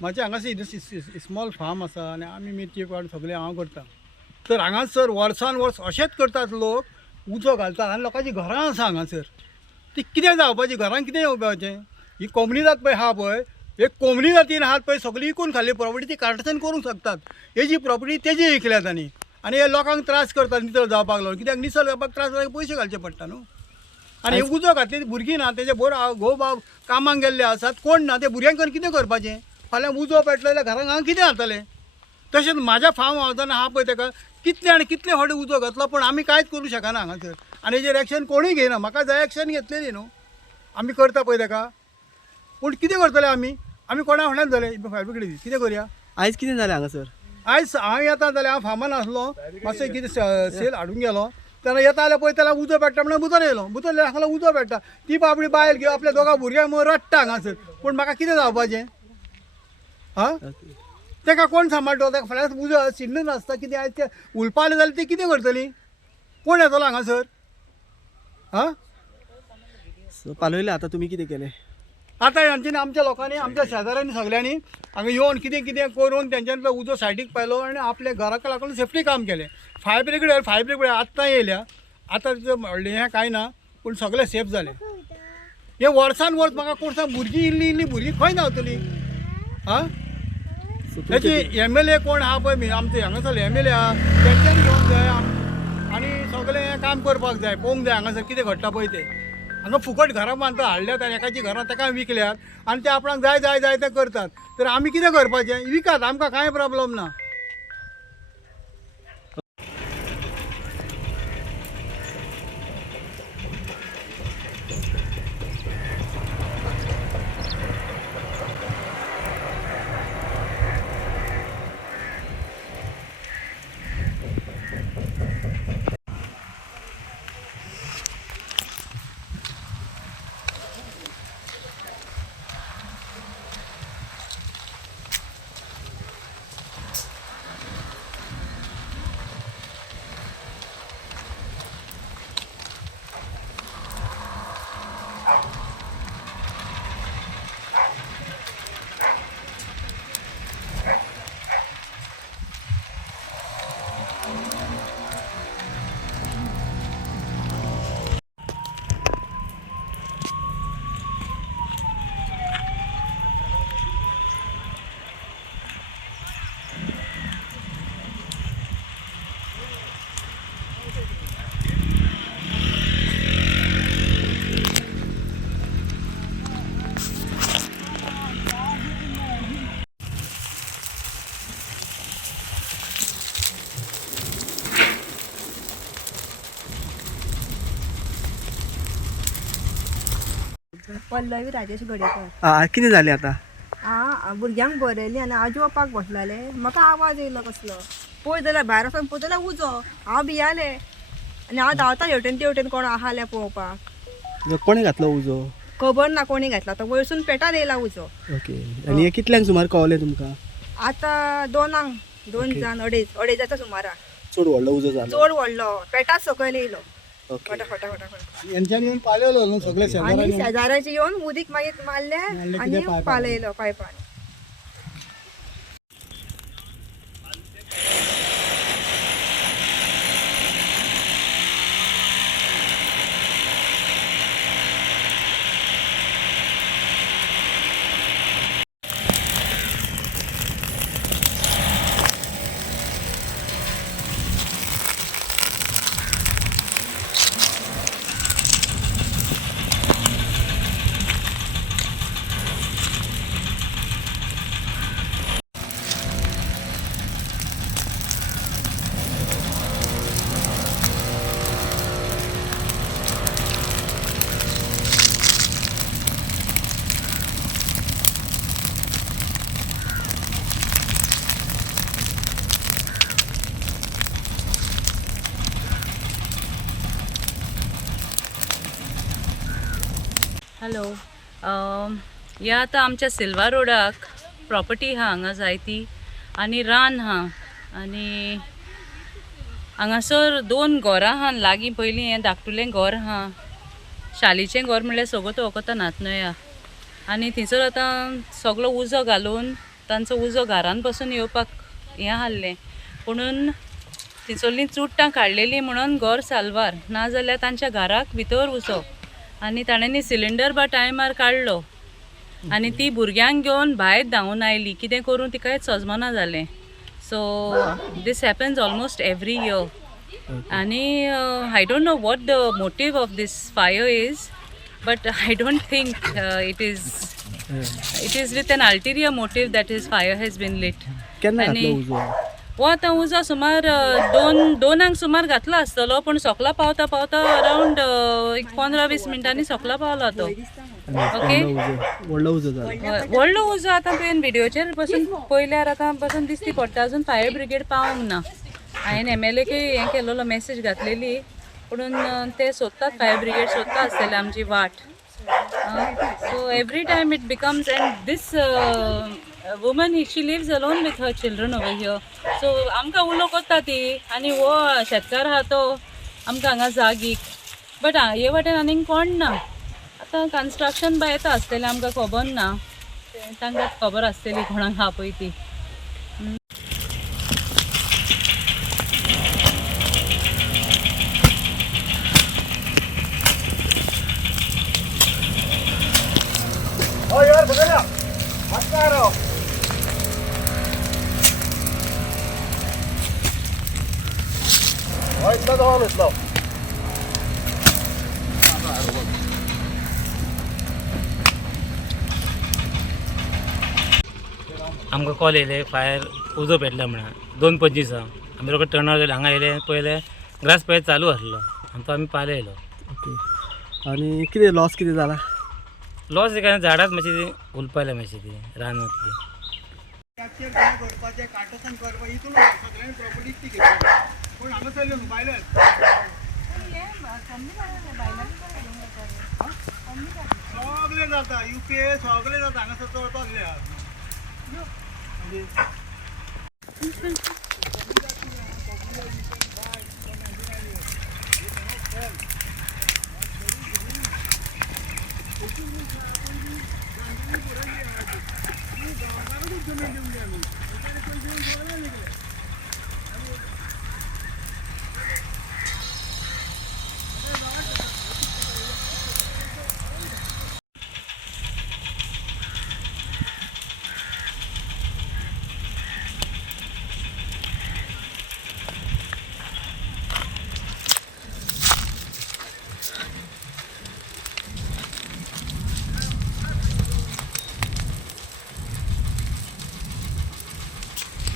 माझे हांगासर small form आसा आनी आमी मिरची पाड सगळें हांव करता. तर हांगासर वर्सान वर्स अशेंच करतात लोक, उजो घालतात आनी लोकांची घरां आसा हांगासर. ती कितें जावपाची, घरांक कितें येवपाचें? ही कोमनी पळय आहा पळय, एक कोमनी जातीन आहात पळय, सगळी विकून खाल्ली प्रॉपर्टी ती कार्टेसन करूंक शकतात. हेजी प्रॉपर्टी तेजी विकल्यात आनी हे लोकांक त्रास करतात नितळ जावपाक लागून. कित्याक निसर्ग जावपाक त्रास जाल्यार पयशे घालचे पडटा न्हू. आनी हे उजो घातले भुरगीं ना, तेजे बोर घोव बाब कामाक गेल्ले आसात, कोण ना, ते भुरग्यांक कितें करपाचें? फाल्यां उजो पेटलो जाल्यार घरांक हांव कितें घालतलें? तशेंच म्हाज्या फार्म हावजान आहा पळय ताका कितले आनी कितले फावटी उजो घातलो, पूण आमी कांयच करूं शकना हांगासर. आनी हेजेर एक्शन कोणूय घेयना. म्हाका जाय एक्शन घेतलेली न्हू, आमी करता पळय ताका. पूण कितें करतले आमी कोणा फुड्यान जाले फायल बिगडी कितें करया? आयज कितें जालें हांगासर? आयज हांव येता जाल्यार हांव फार्मान आसलो, मातशें कितें सेल हाडूंक गेलो, तेन्ना येता जाल्यार पळय त्याला उजो पेट्टा म्हणून भितर येयलो. भितर हांगा उजो पेट्टा, ती बाबडी बायल घेवन आपल्या दोगा भुरग्यांक मग रडटा हांगासर. पूण म्हाका कितें जावपाचें? हां, ताका कोण सांबाळटलो? ताका फाल्यां उजो शिल्ल नासता, कितें आयज तें उलपालें जाल्यार ती कितें करतली? कोण येतलो हांगासर? हां, पालयलें. आतां तुमी कितें केलें? आतां हांच्यानी आमच्या लोकांनी आमच्या शेजाऱ्यांनी सगळ्यांनी हांगा येवन कितें कितें करून तेंच्यांतलो उजो सायडीक पायलो आनी आपल्या घराक लागून सेफ्टी काम केलें. फायर ब्रिगेड आत्तां येयल्या, आतां हें कांय ना, पूण सगळें सेफ जालें. हे वर्सान वर्स म्हाका कोण सांग, भुरगीं इल्लीं भुरगीं खंय धांवतलीं? हां, हेची MLA कोण आहा पळय आमचे हांगासर MLA आहा, तेंच्यांनी घेवंक जाय आनी सगळें काम करपाक जाय, पळोवंक जाय हांगासर कितें घडटा पळय तें. हांगा फुकट घरां बांदतात, हाडल्यात आनी एकाची घरां ताका विकल्यात आनी ते आपणाक जाय जाय जाय तें करतात. तर आमी कितें करपाचें? विकात, आमकां कांय प्रॉब्लम ना. पल्लवी राजेश गडेकर. कितें जालें आतां? भुरग्यांक बरयली आनी हांव जेवपाक बसलेले, म्हाका आवाज येयलो कसलो. पळय जाल्यार भायर वचून पळय जाल्यार उजो. हांव भियालें आनी हांव धांवता हेवटेन तेवटेन कोण आहा जाल्यार पळोवपाक. कोणें घातलो उजो? खबर ना कोणी घातला तो, वयरसून पेटार येयला उजो. ओके. आनी हे कितल्यांक सुमार कळलें तुमकां? आतां 2 जाण 2:30 सुमाराक. चड व्हडलो उजो जालो? चड व्हडलो, पेटार सकयल येयलो. ओके. फटाफट हेंच्यांनी येवन पालयलो न्हू सगळे आनी शेजाऱ्यांनी. शेजाऱ्याचे येवन उदीक मागीर मारले आनी पालयलो पायपान. हॅलो, हे आतां आमच्या सिल्वा रोडाक प्रॉपर्टी आहा हांगा जायती आनी रान आहा आनी हांगासर 2 घरां आहा लागीं. पयलीं हें धाकटुलें घर आहा, शालीचें घर म्हणल्यार सगळो तो वखदां नातनया. आनी थंयसर आतां सगळो उजो घालून तांचो उजो घरान पासून येवपाक हें हाडलें. पुणून थंयसरलीं चुडटां काडलेलीं म्हणून घर साल्वार, नाजाल्यार तांच्या घराक भितर उजो. आनी ताणेंनी सिलिंडर टायमार काडलो आनी ती भुरग्यांक घेवन भायर धांवून आयली. कितें करूं तिकाय सजमना जालें. So this happens almost every year. आनी I don't know what the motive of this fire is, but I don't think it is with an ulterior motive that is fire has been lit. केन्ना घातलो उजो? हो आतां उजो सुमार 2:00 सुमार घातलो आसतलो, पूण सकला पावता पावता अरावंड 15-20 मिनटांनी सकला पावलो तो. ओके, व्हडलो उजो जाला. व्हडलो उजो. आतां तुवें व्हिडिओचेर पासून पयल्यार आतां पासून दिसती पडटा अजून फायर ब्रिगेड पावंक ना. हांवें MLA हें केलेलो, मेसेज घातलेली, पुणून ते सोदतात, फायर ब्रिगेड सोदता आसतले आमची वाट. So every time it becomes, and this woman she lives alone with her children over here. So आमकां उलो करता ती, आनी हो शेतकार आहा तो आमकां हांगा जागीक. बट हे वाटेन आनीक कोण ना. आतां कन्स्ट्रक्शन बाय येता आसतलें, आमकां खबर ना, तांकांच खबर आसतली कोणाक आहा पळय ती. आमकां कॉल येयले फायर उजो पेटला म्हणून 2:25 आमी रोखडे टर्न आउट जाले. हांगा येयले पयले ग्रास फायर चालू आसलो आनी तो आमी पाले येयलो. ओके. आनी कितें लॉस कितें जाला? लॉस काय झाडाच मातशी उलपायले मातशी ती रान वतली. कॅप्चर करपाचें, कार्टसान करपाचें, हितून सगळ्यांनी प्रॉपर्टी ती घेतली. पूण हांगा चल्यो न्हू बायले सगळे जाता, UPA सगळे जाता हांगासर चलपाक जाय.